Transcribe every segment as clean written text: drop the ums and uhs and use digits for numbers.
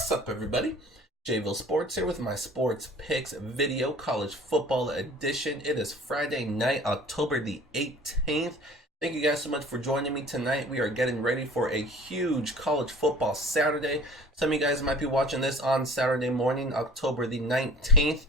What's up, everybody? JVille Sports here with my sports picks video, college football edition. It is Friday night, October the 18th. Thank you guys so much for joining me tonight. We are getting ready for a huge college football Saturday. Some of you guys might be watching this on Saturday morning, October the 19th.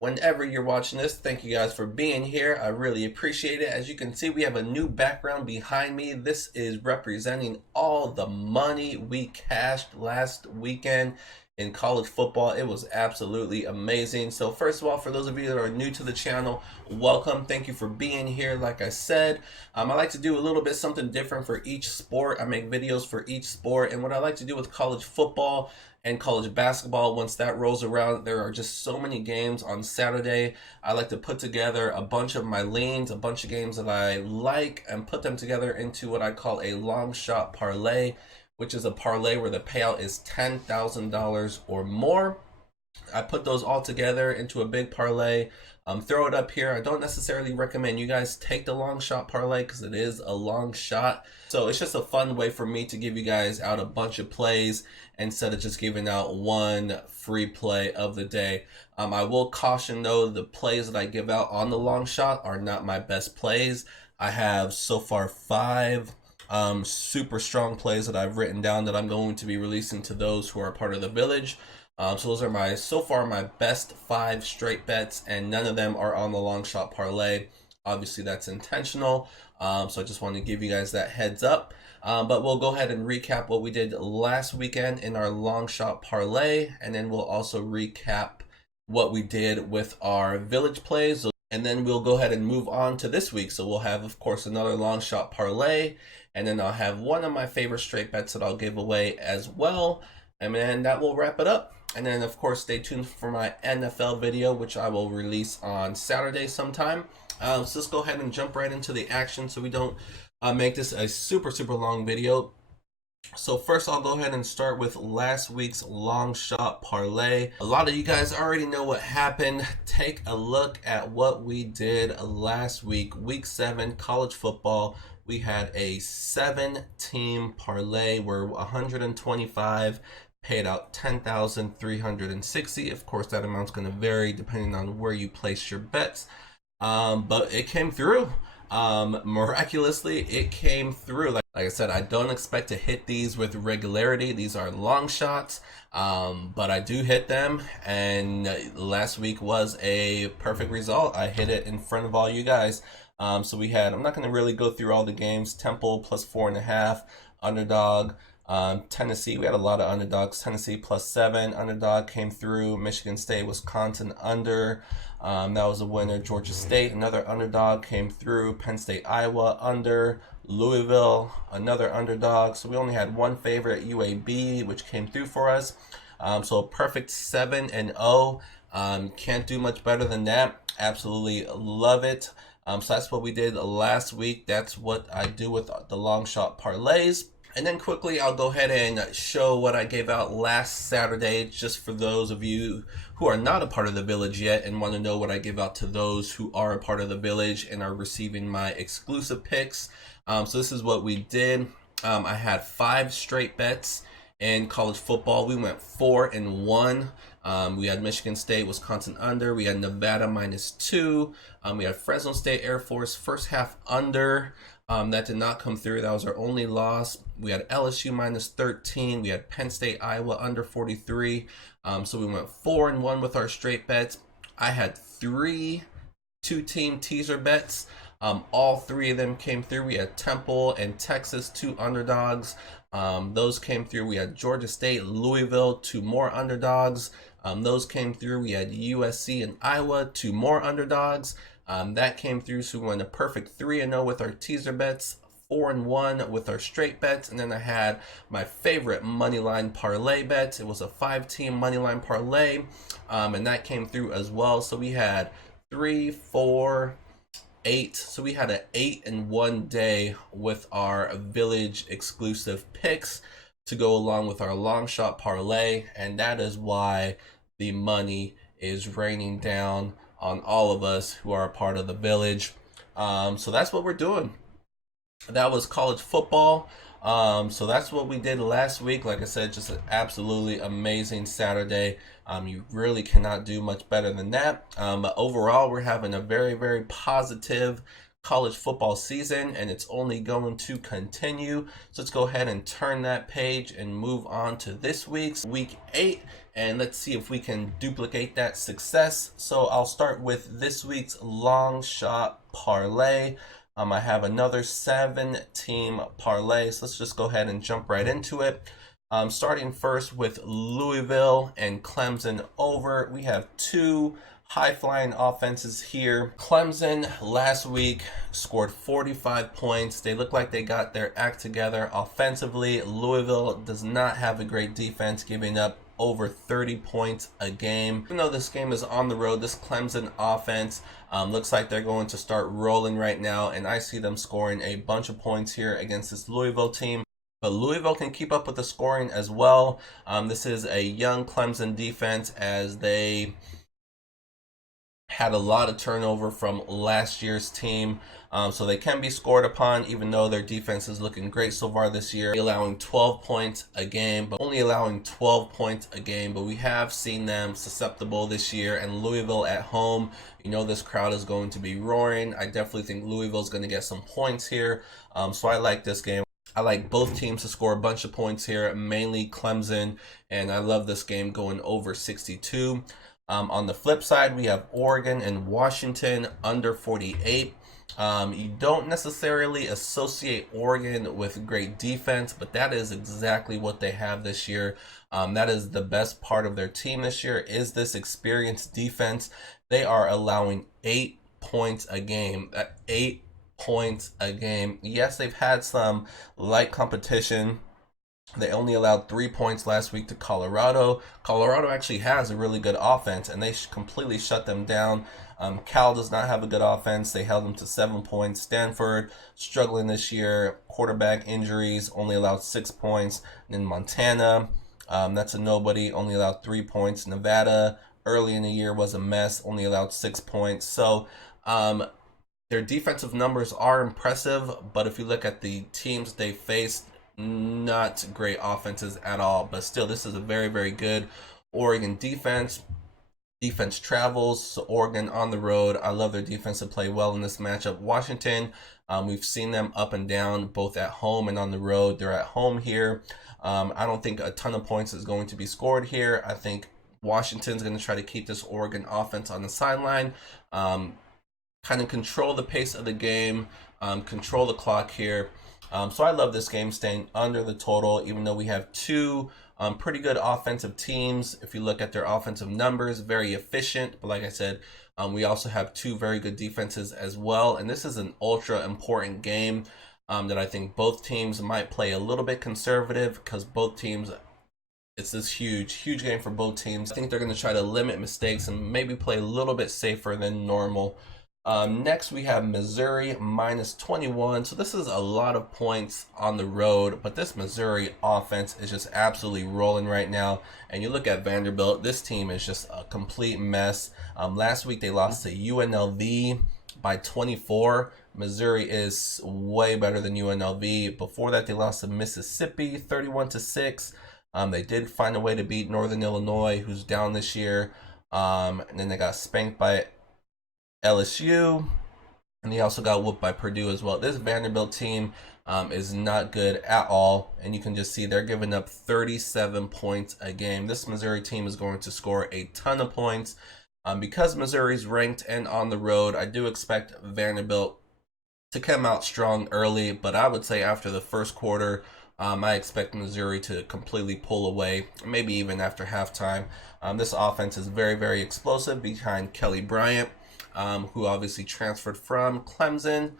Whenever you're watching this, thank you guys for being here. I really appreciate it. As you can see, we have a new background behind me. This is representing all the money we cashed last weekend in college football. It was absolutely amazing. So first of all, for those of you that are new to the channel, welcome. Thank you for being here. Like I said, I like to do a little bit something different for each sport. I make videos for each sport, and what I like to do with college football and college basketball, once that rolls around, there are just so many games on Saturday. I like to put together a bunch of my leans, a bunch of games that I like, and put them together into what I call a long shot parlay, which is a parlay where the payout is $10,000 or more. I put those all together into a big parlay, throw it up here. I don't necessarily recommend you guys take the long shot parlay because it is a long shot. So it's just a fun way for me to give you guys out a bunch of plays instead of just giving out one free play of the day. I will caution though, the plays that I give out on the long shot are not my best plays. I have so far 5 super strong plays that I've written down that I'm going to be releasing to those who are part of the village. So those are so far my best 5 straight bets, and none of them are on the long shot parlay. Obviously that's intentional. So I just want to give you guys that heads up. But we'll go ahead and recap what we did last weekend in our long shot parlay, and then we'll also recap what we did with our village plays. And then we'll go ahead and move on to this week. So we'll have, of course, another long shot parlay, and then I'll have one of my favorite straight bets that I'll give away as well. And then that will wrap it up. And then, of course, stay tuned for my NFL video, which I will release on Saturday sometime. So let's go ahead and jump right into the action so we don't make this a super long video. So first, I'll go ahead and start with last week's long shot parlay. A lot of you guys already know what happened. Take a look at what we did last week, week 7 college football. We had a 7-team parlay where 125 paid out 10,360. Of course, that amount's going to vary depending on where you place your bets. But it came through. Miraculously, it came through. Like I said, I don't expect to hit these with regularity. These are long shots, but I do hit them. And last week was a perfect result. I hit it in front of all you guys. So we had, I'm not going to really go through all the games. Temple plus 4.5, underdog. Tennessee, we had a lot of underdogs. Tennessee plus 7, underdog came through. Michigan State, Wisconsin under, that was a winner. Georgia State, another underdog came through. Penn State, Iowa under. Louisville, another underdog. So we only had one favorite, UAB, which came through for us. So a perfect 7-0. Can't do much better than that. Absolutely love it. So that's what we did last week. That's what I do with the long shot parlays. And then quickly, I'll go ahead and show what I gave out last Saturday, just for those of you who are not a part of the village yet and want to know what I give out to those who are a part of the village and are receiving my exclusive picks. So this is what we did. I had 5 straight bets in college football. We went 4-1. We had Michigan State, Wisconsin under. We had Nevada -2. We had Fresno State, Air Force first half under. That did not come through. That was our only loss. We had LSU -13. We had Penn State, Iowa under 43. So we went 4-1 with our straight bets. I had 3 2-team teaser bets. All 3 of them came through. We had Temple and Texas, 2 underdogs. Those came through. We had Georgia State, Louisville, 2 more underdogs. Those came through. We had USC and Iowa, 2 more underdogs. That came through, so we went a perfect 3-0 with our teaser bets, 4-1 with our straight bets, and then I had my favorite moneyline parlay bet. It was a 5-team moneyline parlay, and that came through as well. So we had 3, 4, 8. So we had an 8-in-1 day with our village exclusive picks to go along with our long shot parlay, and that is why the money is raining down on all of us who are a part of the village. So that's what we're doing. That was college football. So that's what we did last week. Like I said, just an absolutely amazing Saturday. You really cannot do much better than that. But overall, we're having a very, very positive college football season, and it's only going to continue. So let's go ahead and turn that page and move on to this week's week 8, and let's see if we can duplicate that success. So I'll start with this week's Longshot Parlay. I have another 7-team parlay, so let's just go ahead and jump right into it. Starting first with Louisville and Clemson over. We have two high-flying offenses here. Clemson last week scored 45 points. They look like they got their act together offensively. Louisville does not have a great defense, giving up over 30 points a game. Even though this game is on the road, this Clemson offense looks like they're going to start rolling right now, and I see them scoring a bunch of points here against this Louisville team. But Louisville can keep up with the scoring as well. This is a young Clemson defense, as they had a lot of turnover from last year's team. So they can be scored upon, even though their defense is looking great so far this year, allowing 12 points a game, but only allowing 12 points a game. But we have seen them susceptible this year, and Louisville at home, you know, this crowd is going to be roaring. I definitely think Louisville's going to get some points here. So I like this game. I like both teams to score a bunch of points here, mainly Clemson, and I love this game going over 62. On the flip side, we have Oregon and Washington under 48. You don't necessarily associate Oregon with great defense, but that is exactly what they have this year. That is the best part of their team this year, is this experienced defense. They are allowing 8 points a game. 8 points a game. Yes, they've had some light competition. They only allowed 3 points last week to Colorado. Colorado actually has a really good offense, and they completely shut them down. Cal does not have a good offense. They held them to 7 points. Stanford struggling this year. Quarterback injuries, only allowed 6 points. And then Montana, that's a nobody, only allowed 3 points. Nevada, early in the year, was a mess, only allowed 6 points. So their defensive numbers are impressive, but if you look at the teams they faced, not great offenses at all. But still, this is a very, very good Oregon defense. Defense travels, so Oregon on the road. I love their defense to play well in this matchup. Washington, we've seen them up and down, both at home and on the road. They're at home here. I don't think a ton of points is going to be scored here. I think Washington's going to try to keep this Oregon offense on the sideline, kind of control the pace of the game, control the clock here. So I love this game staying under the total, even though we have two pretty good offensive teams. If you look at their offensive numbers, very efficient. But like I said, we also have two very good defenses as well. And this is an ultra important game that I think both teams might play a little bit conservative, because both teams, it's this huge game for both teams. I think they're going to try to limit mistakes and maybe play a little bit safer than normal. Next, we have Missouri minus 21. So this is a lot of points on the road, but this Missouri offense is just absolutely rolling right now. And you look at Vanderbilt, this team is just a complete mess. Last week, they lost to UNLV by 24. Missouri is way better than UNLV. Before that, they lost to Mississippi 31-6. They did find a way to beat Northern Illinois, who's down this year. And then they got spanked by LSU, and they also got whooped by Purdue as well. This Vanderbilt team is not good at all, and you can just see they're giving up 37 points a game. This Missouri team is going to score a ton of points. Because Missouri's ranked and on the road, I do expect Vanderbilt to come out strong early, but I would say after the first quarter, I expect Missouri to completely pull away, maybe even after halftime. This offense is very, very explosive behind Kelly Bryant, who obviously transferred from Clemson,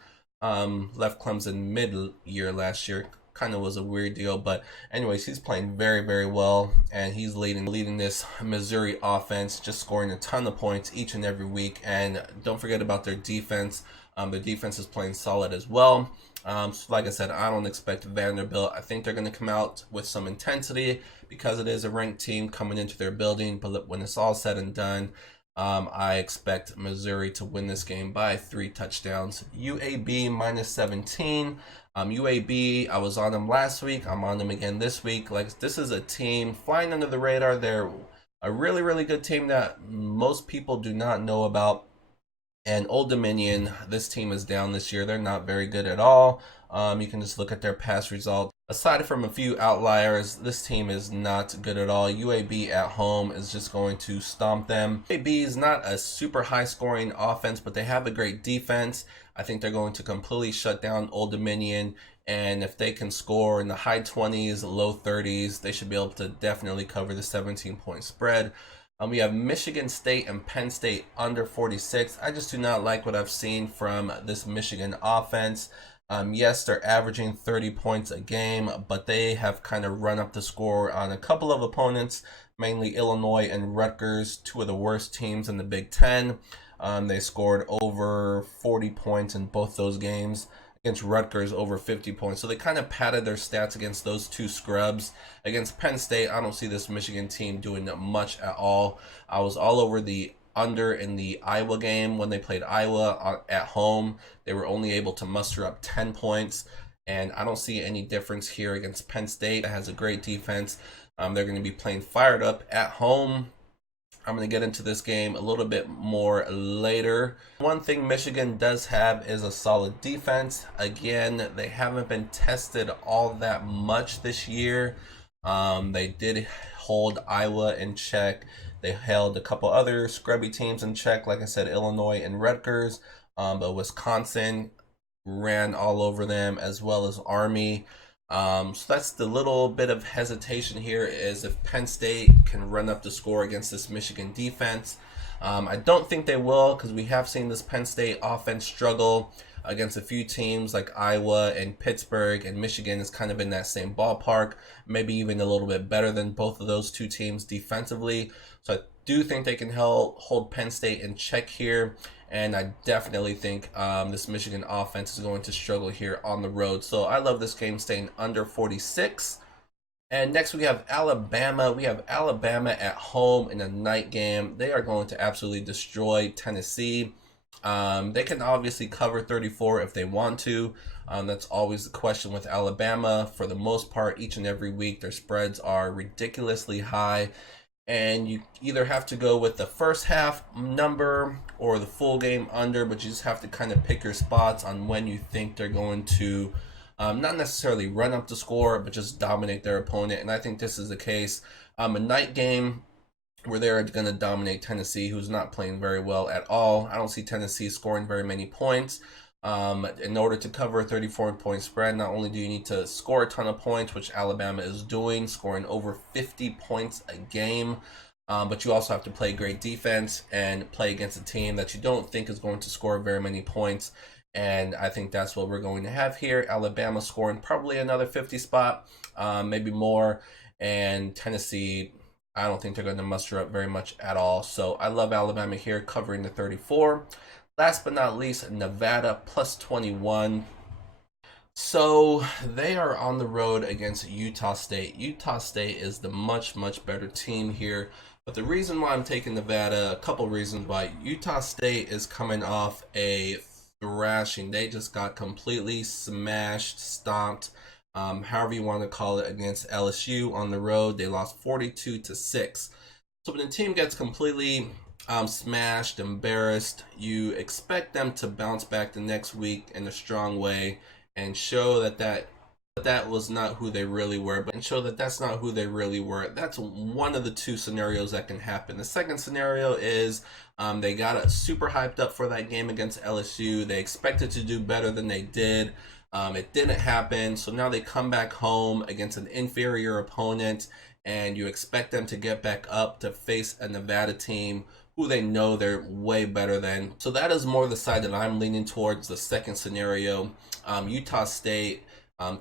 left Clemson mid-year last year. Kind of was a weird deal, but anyways, he's playing very, very well, and he's leading this Missouri offense, just scoring a ton of points each and every week. And don't forget about their defense. Their defense is playing solid as well. So like I said, I don't expect Vanderbilt. I think they're going to come out with some intensity, because it is a ranked team coming into their building. But when it's all said and done, I expect Missouri to win this game by 3 touchdowns. UAB minus 17. UAB, I was on them last week. I'm on them again this week. Like, this is a team flying under the radar. They're a really, really good team that most people do not know about. And Old Dominion, this team is down this year. They're not very good at all. You can just look at their past results. Aside from a few outliers, this team is not good at all. UAB at home is just going to stomp them. UAB is not a super high scoring offense, but they have a great defense. I think they're going to completely shut down Old Dominion. And if they can score in the high 20s, low 30s, they should be able to definitely cover the 17-point spread. We have Michigan State and Penn State under 46. I just do not like what I've seen from this Michigan offense. Yes, they're averaging 30 points a game, but they have kind of run up the score on a couple of opponents, mainly Illinois and Rutgers, two of the worst teams in the Big Ten. They scored over 40 points in both those games. Against Rutgers, over 50 points. So they kind of padded their stats against those two scrubs. Against Penn State, I don't see this Michigan team doing much at all. I was all over the under in the Iowa game when they played Iowa at home. They were only able to muster up 10 points. And I don't see any difference here against Penn State. It has a great defense. They're going to be playing fired up at home. I'm going to get into this game a little bit more later. One thing Michigan does have is a solid defense. Again, they haven't been tested all that much this year. They did hold Iowa in check. They held a couple other scrubby teams in check, like I said, Illinois and Rutgers. But Wisconsin ran all over them, as well as Army. So that's the little bit of hesitation here, is if Penn State can run up the score against this Michigan defense. I don't think they will, because we have seen this Penn State offense struggle against a few teams like Iowa and Pittsburgh, and Michigan is kind of in that same ballpark, maybe even a little bit better than both of those two teams defensively. So I do think they can hold Penn State in check here. And I definitely think this Michigan offense is going to struggle here on the road. So I love this game staying under 46. And next we have Alabama. We have Alabama at home in a night game. They are going to absolutely destroy Tennessee. They can obviously cover 34 if they want to. That's always the question with Alabama. For the most part, each and every week, their spreads are ridiculously high. And you either have to go with the first half number or the full game under, but you just have to kind of pick your spots on when you think they're going to not necessarily run up the score, but just dominate their opponent. And I think this is the case. A night game where they're going to dominate Tennessee, who's not playing very well at all. I don't see Tennessee scoring very many points. In order to cover a 34-point spread, not only do you need to score a ton of points, which Alabama is doing, scoring over 50 points a game, but you also have to play great defense and play against a team that you don't think is going to score very many points. And I think that's what we're going to have here. Alabama scoring probably another 50 spot, maybe more. And Tennessee, I don't think they're going to muster up very much at all. So I love Alabama here covering the 34. Last but not least, Nevada plus 21. So they are on the road against Utah State. Utah State is the much, much better team here. But the reason why I'm taking Nevada, a couple reasons why. Utah State is coming off a thrashing. They just got completely smashed, stomped, however you want to call it, against LSU on the road. They lost 42-6. So when the team gets completely smashed, embarrassed, you expect them to bounce back the next week in a strong way and show that was not who they really were, but show that that's not who they really were. That's one of the two scenarios that can happen. The second scenario is they got super hyped up for that game against LSU. They expected to do better than they did. It didn't happen, so now they come back home against an inferior opponent, and you expect them to get back up to face a Nevada team who they know they're way better than. So that is more the side that I'm leaning towards, the second scenario. Utah State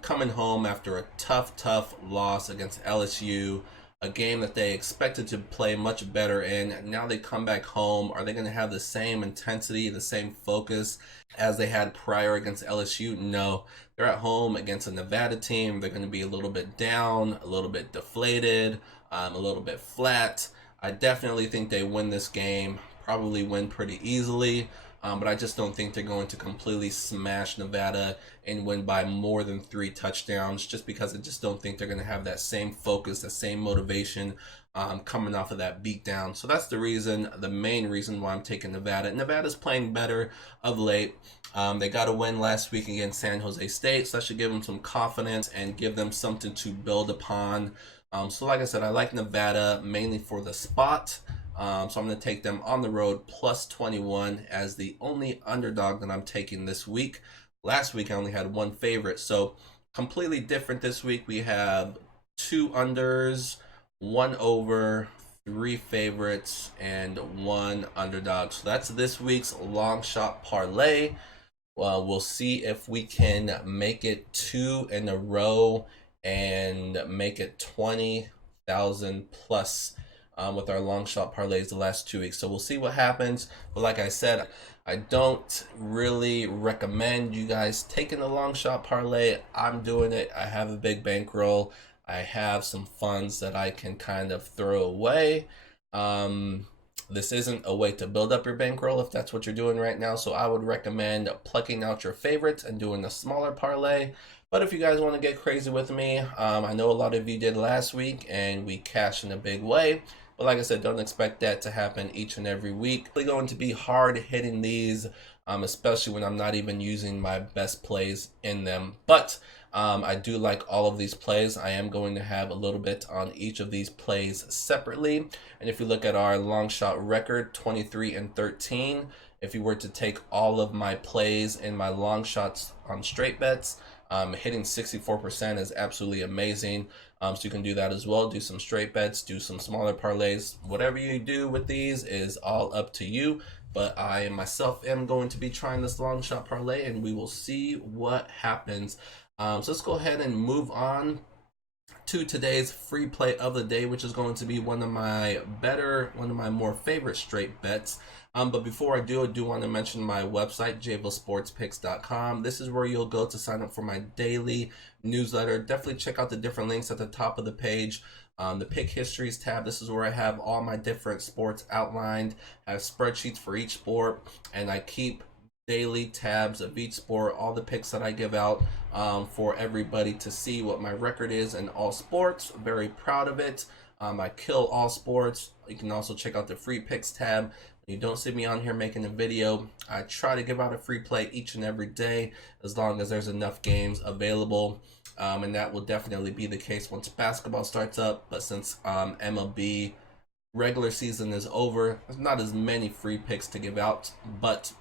coming home after a tough loss against LSU, a game that they expected to play much better in. Now they come back home. Are they going to have the same intensity, the same focus as they had prior against LSU? No. They're at home against a Nevada team. They're going to be a little bit down, a little bit deflated, a little bit flat. I definitely think they win this game, probably win pretty easily. but I just don't think they're going to completely smash Nevada and win by more than 3 touchdowns, just because I just don't think they're going to have that same focus, the same motivation coming off of that beatdown. So that's the main reason why I'm taking Nevada. Nevada's playing better of late. They got a win last week against San Jose State, so that should give them some confidence and give them something to build upon. So like I said, I like Nevada mainly for the spot. So I'm going to take them on the road plus 21 as the only underdog that I'm taking this week. Last week I only had one favorite, so completely different this week. We have 2 unders, 1 over, 3 favorites, and 1 underdog. So that's this week's long shot parlay. We'll see if we can make it 2 in a row and make it 20,000 plus with our long shot parlays the last 2 weeks. So we'll see what happens. But like I said, I don't really recommend you guys taking the long shot parlay. I'm doing it. I have a big bankroll. I have some funds that I can kind of throw away. This isn't a way to build up your bankroll if that's what you're doing right now. So I would recommend plucking out your favorites and doing a smaller parlay. But if you guys want to get crazy with me, I know a lot of you did last week and we cashed in a big way. But like I said, don't expect that to happen each and every week. It's going to be hard hitting these, especially when I'm not even using my best plays in them. But I do like all of these plays. I am going to have a little bit on each of these plays separately. And if you look at our long shot record, 23-13, if you were to take all of my plays and my long shots on straight bets, hitting 64% is absolutely amazing. So you can do that as well. Do some straight bets, do some smaller parlays. Whatever you do with these is all up to you. But I myself am going to be trying this long shot parlay, and we will see what happens. So let's go ahead and move on to today's free play of the day, which is going to be one of my more favorite straight bets. But before I do want to mention my website, JVilleSportsPicks.com. This is where you'll go to sign up for my daily newsletter. Definitely check out the different links at the top of the page. The pick histories tab, this is where I have all my different sports outlined. I have spreadsheets for each sport, and I keep daily tabs of each sport, all the picks that I give out for everybody to see what my record is in all sports. I'm very proud of it. I kill all sports. You can also check out the free picks tab. You don't see me on here making a video. I try to give out a free play each and every day as long as there's enough games available. And that will definitely be the case once basketball starts up. But since MLB regular season is over, there's not as many free picks to give out. But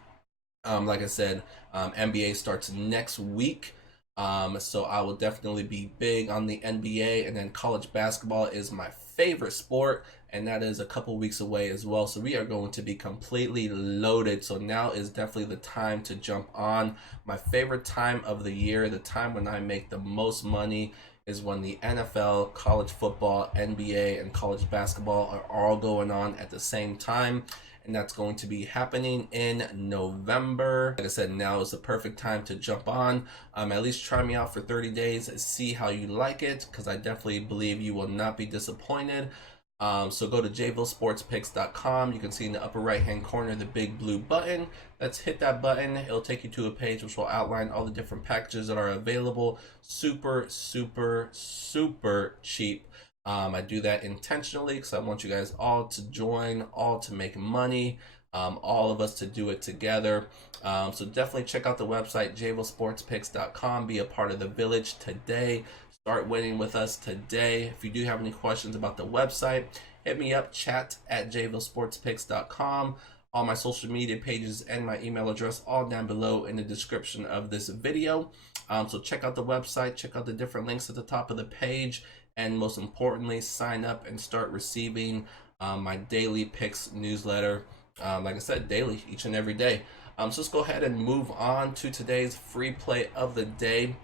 like I said, NBA starts next week. So I will definitely be big on the NBA, and then college basketball is my favorite sport, and that is a couple weeks away as well. So we are going to be completely loaded. So now is definitely the time to jump on. My favorite time of the year, the time when I make the most money, is when the NFL, college football, NBA, and college basketball are all going on at the same time. And that's going to be happening in November. Like I said, now is the perfect time to jump on. At least try me out for 30 days, see how you like it, because I definitely believe you will not be disappointed. So go to JVilleSportsPicks.com. You can see in the upper right hand corner the big blue button. Let's hit that button. It'll take you to a page which will outline all the different packages that are available. Super, super, super cheap. I do that intentionally because I want you guys all to join, all to make money, all of us to do it together. So definitely check out the website, JVilleSportsPicks.com. Be a part of the village today. Start winning with us today. If you do have any questions about the website, hit me up, chat@JVilleSportsPicks.com. All my social media pages and my email address all down below in the description of this video. So check out the website, check out the different links at the top of the page, and most importantly, sign up and start receiving my daily picks newsletter. Like I said, daily, each and every day. So let's go ahead and move on to today's free play of the day.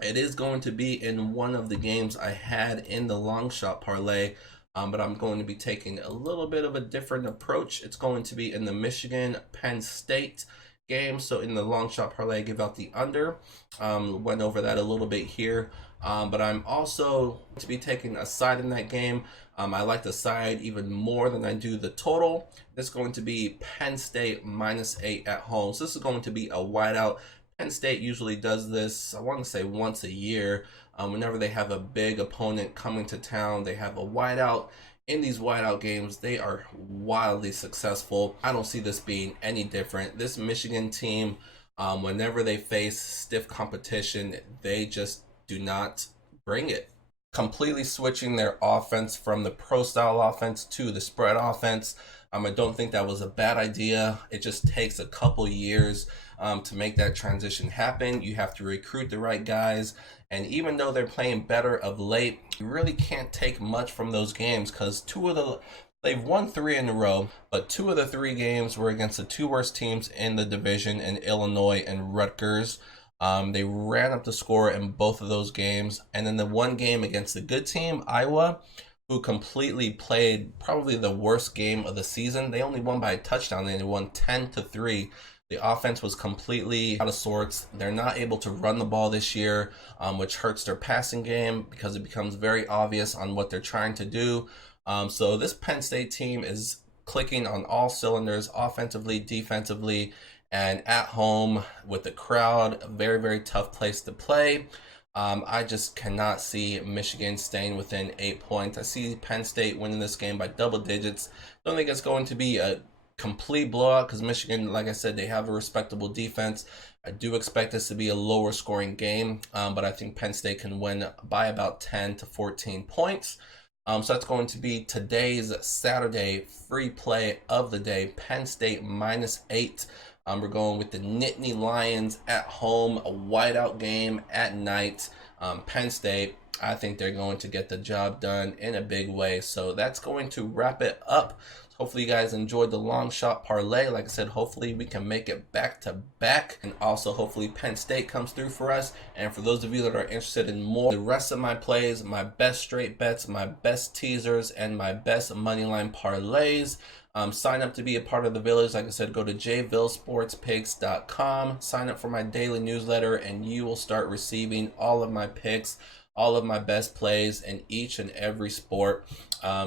It is going to be in one of the games I had in the Longshot Parlay, but I'm going to be taking a little bit of a different approach. It's going to be in the Michigan-Penn State game. So in the Longshot Parlay, I give out the under. Went over that a little bit here. But I'm also to be taking a side in that game. I like the side even more than I do the total. This is going to be Penn State -8 at home. So this is going to be a whiteout. Penn State usually does this, I want to say once a year. Whenever they have a big opponent coming to town, they have a whiteout. In these whiteout games, they are wildly successful. I don't see this being any different. This Michigan team, whenever they face stiff competition, they just do not bring it. Completely switching their offense from the pro style offense to the spread offense. I don't think that was a bad idea. It just takes a couple years to make that transition happen. You have to recruit the right guys. And even though they're playing better of late, you really can't take much from those games because they've won 3 in a row, but 2 of the 3 games were against the 2 worst teams in the division in Illinois and Rutgers. They ran up the score in both of those games. And then the one game against the good team, Iowa, who completely played probably the worst game of the season. They only won by a touchdown. They won 10-3. The offense was completely out of sorts. They're not able to run the ball this year, which hurts their passing game because it becomes very obvious on what they're trying to do. So this Penn State team is clicking on all cylinders, offensively, defensively, and at home with the crowd. A very, very tough place to play. I just cannot see Michigan staying within 8 points. I see Penn State winning this game by double digits. Don't think it's going to be a complete blowout because Michigan, like I said, they have a respectable defense. I do expect this to be a lower scoring game, but I think Penn State can win by about 10 to 14 points. So that's going to be today's Saturday free play of the day, Penn State -8. We're going with the Nittany Lions at home, a whiteout game at night. Penn State, I think they're going to get the job done in a big way. So that's going to wrap it up. Hopefully you guys enjoyed the long shot parlay. Like I said, hopefully we can make it back to back. And also hopefully Penn State comes through for us. And for those of you that are interested in more, the rest of my plays, my best straight bets, my best teasers, and my best moneyline parlays, sign up to be a part of the village. Like I said, go to JVilleSportsPicks.com. Sign up for my daily newsletter and you will start receiving all of my picks, all of my best plays in each and every sport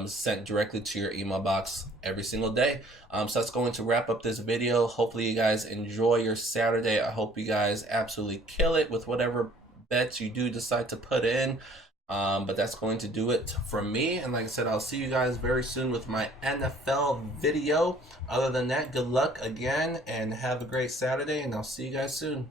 sent directly to your email box every single day. So that's going to wrap up this video. Hopefully you guys enjoy your Saturday. I hope you guys absolutely kill it with whatever bets you do decide to put in. But that's going to do it from me. And like I said, I'll see you guys very soon with my NFL video. Other than that, good luck again and have a great Saturday, and I'll see you guys soon.